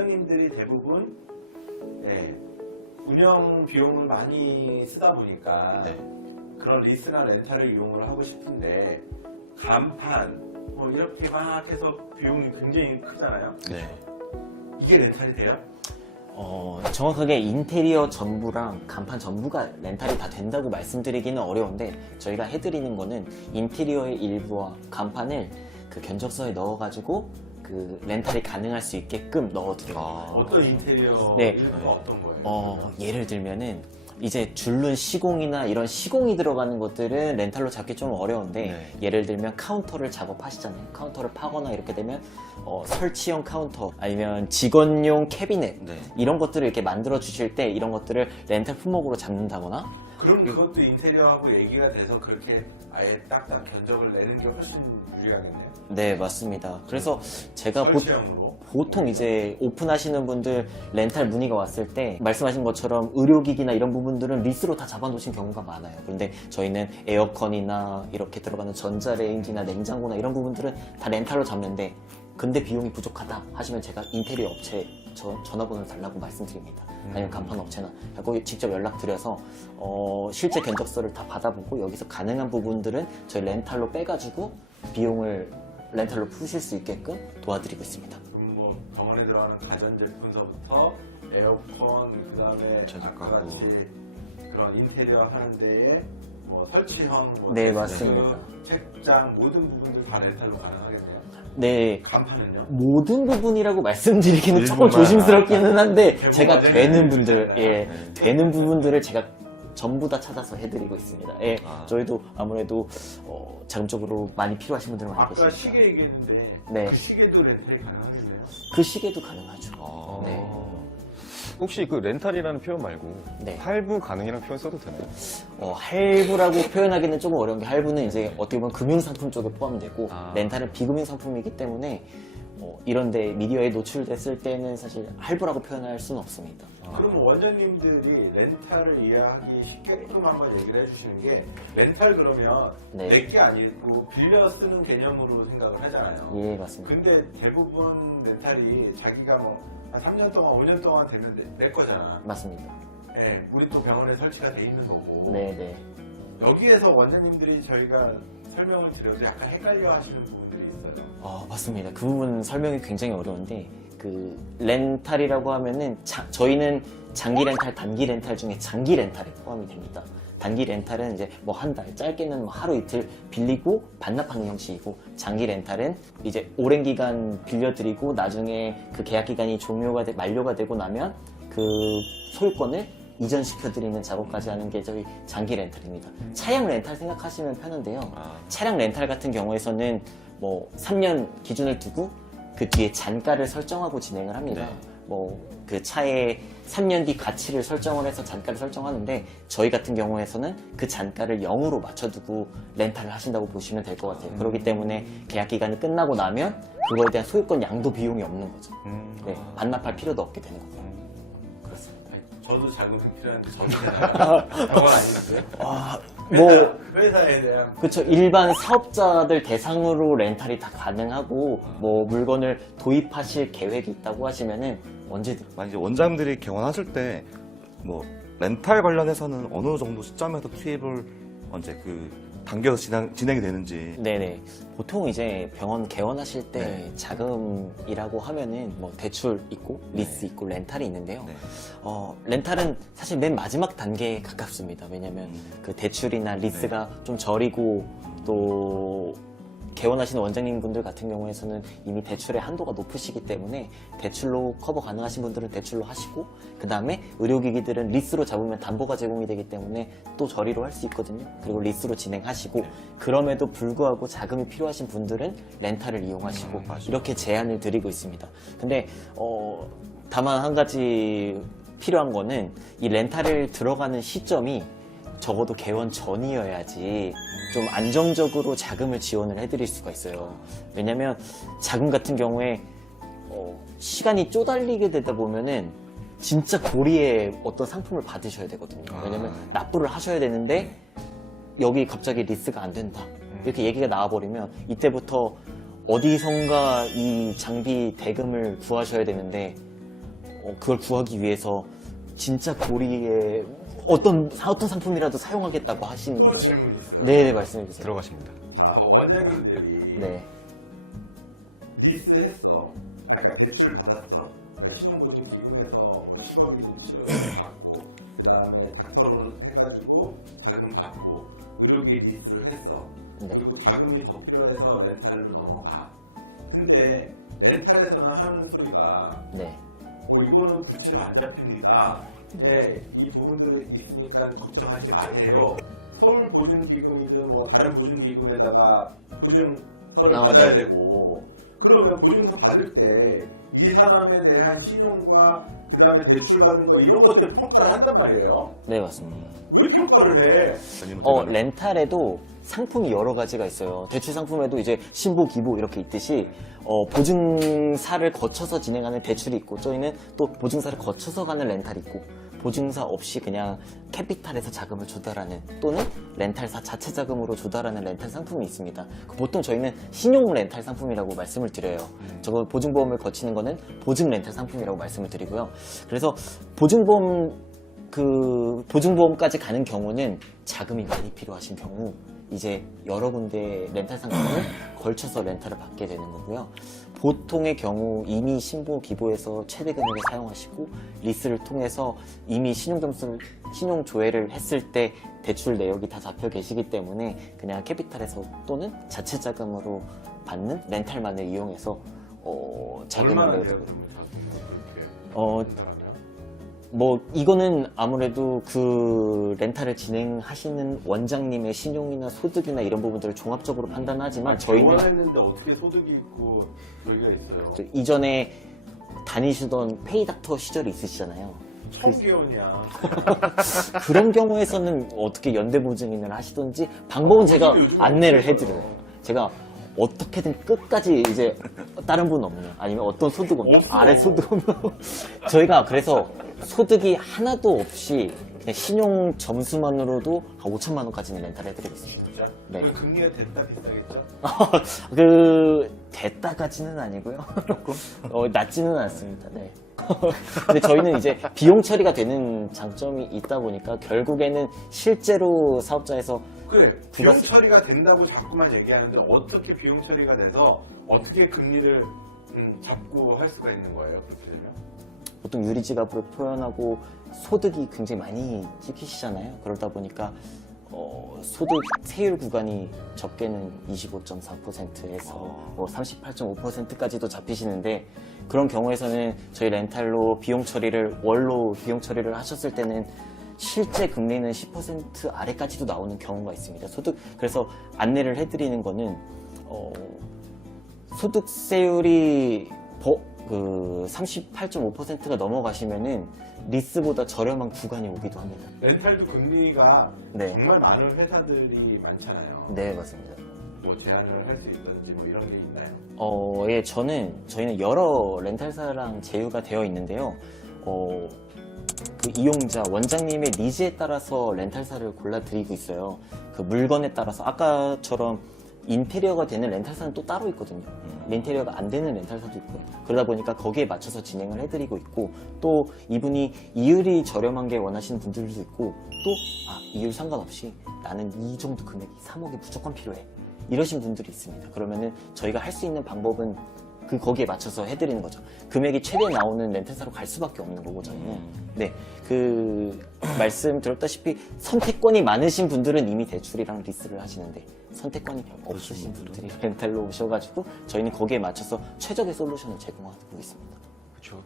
원장님들이 대부분 운영 비용을 많이 쓰다 보니까 그런 리스나 렌탈을 이용을 하고 싶은데 간판 뭐 이렇게 막 해서 비용이 굉장히 크잖아요. 이게 렌탈이 돼요? 정확하게 인테리어 전부랑 간판 전부가 렌탈이 다 된다고 말씀드리기는 어려운데 저희가 해드리는 거는 인테리어의 일부와 간판을 그 견적서에 넣어가지고 그 렌탈이 가능할 수 있게끔 넣어드려요. 어떤 인테리어 네. 일부가 어떤 거예요? 예를 들면은 이제 줄눈 시공이나 이런 시공이 들어가는 것들은 렌탈로 잡기 좀 어려운데 예를 들면 카운터를 작업하시잖아요. 카운터를 파거나 이렇게 되면 설치용 카운터 아니면 직원용 캐비넷 이런 것들을 이렇게 만들어 주실 때 이런 것들을 렌탈 품목으로 잡는다거나 그럼 그것도 인테리어하고 얘기가 돼서 그렇게 아예 딱딱 견적을 내는 게 훨씬 유리하겠네요. 네, 맞습니다. 그래서 제가 설치형으로. 보통 이제 오픈하시는 분들 렌탈 문의가 왔을 때 말씀하신 것처럼 의료기기나 이런 부분들은 리스로 다 잡아놓으신 경우가 많아요. 그런데 저희는 에어컨이나 이렇게 들어가는 전자레인지나 냉장고나 이런 부분들은 다 렌탈로 잡는데 근데 비용이 부족하다 하시면 제가 인테리어 업체 전화번호를 달라고 말씀드립니다. 아니면 간판 업체나 하고 직접 연락드려서 실제 견적서를 다 받아보고 여기서 가능한 부분들은 저희 렌탈로 빼가지고 비용을 렌탈로 푸실 수 있게끔 도와드리고 있습니다. 그럼 뭐 병원에 들어가는 가전제품서부터 에어컨 그다음에 아까 같이 그런 인테리어 하는 데에 뭐 설치형 뭐 네, 데스크, 맞습니다. 책장 모든 부분들 다 렌탈로 가능하겠네요. 네, 간판은요? 모든 부분이라고 말씀드리기는 조금 일부만. 조심스럽기는 한데 대부분 제가 완전히 되는 분들, 해주시잖아요. 되는 부분들을 제가 전부 다 찾아서 해드리고 있습니다. 저희도 아무래도 자금적으로 많이 필요하신 분들 많이 아까 계시니까 시계 얘기했는데 네. 그 시계도 렌탈이 가능하겠네요. 그 시계도 가능하죠. 네. 혹시 그 렌탈이라는 표현 말고 네. 할부 가능이라는 표현 써도 되나요? 할부라고 표현하기는 조금 어려운 게 할부는 이제 어떻게 보면 금융상품 쪽에 포함되고 아. 렌탈은 비금융상품이기 때문에 이런데 미디어에 노출됐을 때는 사실 할부라고 표현할 수는 없습니다. 그럼 원장님들이 렌탈을 이해하기 쉽게끔 한번 얘기를 해주시는 게 렌탈 그러면 네. 내게 아니고 빌려 쓰는 개념으로 생각을 하잖아요. 예, 맞습니다. 근데 대부분 렌탈이 자기가 뭐 한 3년 동안 5년 동안 되면 내 거잖아. 맞습니다. 예, 우리 또 병원에 설치가 돼 있는 거고. 네네. 여기에서 원장님들이 저희가 설명을 드려도 약간 헷갈려 하시는 부분들이 있어요. 맞습니다. 그 부분 설명이 굉장히 어려운데 그 렌탈이라고 하면은 저희는 장기 렌탈, 단기 렌탈 중에 장기 렌탈에 포함이 됩니다. 단기 렌탈은 이제 뭐 한 달, 짧게는 뭐 하루 이틀 빌리고 반납하는 형식이고 장기 렌탈은 이제 오랜 기간 빌려드리고 나중에 그 계약 기간이 만료가 되고 나면 그 소유권을 이전시켜드리는 작업까지 하는 게 저희 장기 렌탈입니다. 차량 렌탈 생각하시면 편한데요. 차량 렌탈 같은 경우에서는 뭐 3년 기준을 두고 그 뒤에 잔가를 설정하고 진행을 합니다. 뭐 그 차의 3년 뒤 가치를 설정을 해서 잔가를 설정하는데 저희 같은 경우에서는 그 잔가를 0으로 맞춰두고 렌탈을 하신다고 보시면 될 것 같아요. 그렇기 때문에 계약 기간이 끝나고 나면 그거에 대한 소유권 양도 비용이 없는 거죠. 네, 반납할 필요도 없게 되는 거고요. 그렇습니다. 저도 자금이 필요한데 저희잖아요. 병원 아니겠어요? 뭐 회사에 대한 그렇죠. 일반 사업자들 대상으로 렌탈이 다 가능하고 뭐 물건을 도입하실 계획이 있다고 하시면은 언제든. 만약에 원장님들이 개원하실 때 뭐 렌탈 관련해서는 어느 정도 시점에서 투입을 언제 그 당겨서 진행이 되는지. 네네. 보통 이제 병원 개원하실 때 네. 자금이라고 하면은 뭐 대출 있고 리스 있고 렌탈이 있는데요. 네. 렌탈은 사실 맨 마지막 단계에 가깝습니다. 왜냐면 그 대출이나 리스가 좀 저리고 또 개원하시는 원장님 분들 같은 경우에서는 이미 대출의 한도가 높으시기 때문에 대출로 커버 가능하신 분들은 대출로 하시고 그 다음에 의료기기들은 리스로 잡으면 담보가 제공이 되기 때문에 또 저리로 할 수 있거든요. 그리고 리스로 진행하시고 그럼에도 불구하고 자금이 필요하신 분들은 렌탈을 이용하시고 이렇게 제안을 드리고 있습니다. 근데 다만 한 가지 필요한 거는 이 렌탈을 들어가는 시점이 적어도 개원 전이어야지 좀 안정적으로 자금을 지원을 해드릴 수가 있어요. 왜냐면 자금 같은 경우에 시간이 쪼달리게 되다 보면은 진짜 고리에 어떤 상품을 받으셔야 되거든요. 왜냐면 납부를 하셔야 되는데 여기 갑자기 리스가 안 된다 이렇게 얘기가 나와버리면 이때부터 어디선가 이 장비 대금을 구하셔야 되는데 그걸 구하기 위해서 진짜 고리에 어떤 상품이라도 사용하겠다고 하시는 또 거예요. 질문 있어요. 네, 말씀해 주세요. 들어가십니다. 자, 원장님들이 네, 리스 했어. 아까 대출 받았어. 그러니까 신용보증기금에서 뭐 10억이든지 받고, 그 다음에 닥터로 해가지고 자금 받고, 의료기 리스를 했어. 네, 그리고 자금이 더 필요해서 렌탈로 넘어가. 근데 렌탈에서는 하는 소리가 네, 이거는 부채가 안 잡힙니다. 네, 이 부분들은 있으니까 걱정하지 마세요. 서울보증기금이든 뭐 다른 보증기금에다가 보증서를 받아야 네. 되고, 그러면 보증서 받을 때 이 사람에 대한 신용과 그 다음에 대출 받은 거 이런 것들 평가를 한단 말이에요. 네, 맞습니다. 왜 평가를 해? 렌탈에도 상품이 여러 가지가 있어요. 대출 상품에도 이제 신보, 기보 이렇게 있듯이 보증사를 거쳐서 진행하는 대출이 있고, 저희는 또 보증사를 거쳐서 가는 렌탈이 있고, 보증사 없이 그냥 캐피탈에서 자금을 조달하는, 또는 렌탈사 자체 자금으로 조달하는 렌탈 상품이 있습니다. 보통 저희는 신용 렌탈 상품이라고 말씀을 드려요. 저거 보증보험을 거치는 거는 보증 렌탈 상품이라고 말씀을 드리고요. 그래서 보증보험까지 가는 경우는 자금이 많이 필요하신 경우 이제 여러 군데 렌탈 상품을 걸쳐서 렌탈을 받게 되는 거고요. 보통의 경우 이미 신보 기보에서 최대 금액을 사용하시고 리스를 통해서 이미 신용 조회를 했을 때 대출 내역이 다 잡혀 계시기 때문에 그냥 캐피탈에서 또는 자체 자금으로 받는 렌탈만을 이용해서 자금을 얼마나 내도 돼요? 그렇게 이거는 아무래도 그 렌탈을 진행하시는 원장님의 신용이나 소득이나 이런 부분들을 종합적으로 판단하지만 저희는 지원했는데 어떻게 소득이 있고 여기가 있어요? 이전에 다니시던 페이닥터 시절이 있으시잖아요. 청기원이야. 그런 경우에서는 어떻게 연대보증인을 하시던지 방법은 제가 요즘 안내를 없어요. 해드려요. 제가 어떻게든 끝까지 이제 다른 분 없냐, 아니면 어떤 소득 없냐, 없어. 아래 소득 없냐. 저희가 그래서 소득이 하나도 없이 그냥 신용 점수만으로도 한 5천만 원까지는 렌탈 해드리고 있습니다. 진짜? 네. 그 금리가 됐다 비싸겠죠? 됐다까지는 아니고요. 조금 낮지는 않습니다. 네. 근데 저희는 이제 비용 처리가 되는 장점이 있다 보니까 결국에는 실제로 사업자에서 그래, 비용 부가세- 처리가 된다고 자꾸만 얘기하는데 어떻게 비용 처리가 돼서 어떻게 금리를 잡고 할 수가 있는 거예요? 그렇게 되면? 보통 유리지갑으로 표현하고 소득이 굉장히 많이 찍히시잖아요. 그러다 보니까 소득 세율 구간이 적게는 25.4%에서 38.5%까지도 잡히시는데, 그런 경우에서는 저희 렌탈로 비용 처리를 월로 비용 처리를 하셨을 때는 실제 금리는 10% 아래까지도 나오는 경우가 있습니다. 그래서 안내를 해드리는 거는 소득세율이 38.5%가 넘어가시면은 리스보다 저렴한 구간이 오기도 합니다. 렌탈도 금리가 네. 정말 많은 회사들이 많잖아요. 네, 맞습니다. 뭐 제한을 할 수 있든지 뭐 이런 게 있나요? 예, 저희는 여러 렌탈사랑 제휴가 되어 있는데요. 그 이용자, 원장님의 니즈에 따라서 렌탈사를 골라드리고 있어요. 그 물건에 따라서 아까처럼 인테리어가 되는 렌탈사는 또 따로 있거든요. 인테리어가 안 되는 렌탈사도 있고요. 그러다 보니까 거기에 맞춰서 진행을 해드리고 있고, 또 이분이 이율이 저렴한 게 원하시는 분들도 있고, 또 이율 상관없이 나는 이 정도 금액이 3억이 무조건 필요해, 이러신 분들이 있습니다. 그러면은 저희가 할 수 있는 방법은 거기에 맞춰서 해드리는 거죠. 금액이 최대 나오는 렌탈사로 갈 수밖에 없는 거고, 저희는. 네. 말씀드렸다시피 선택권이 많으신 분들은 이미 대출이랑 리스를 하시는데, 선택권이 없으신 분들이 렌탈로 오셔가지고 저희는 거기에 맞춰서 최적의 솔루션을 제공하고 있습니다. 그렇죠.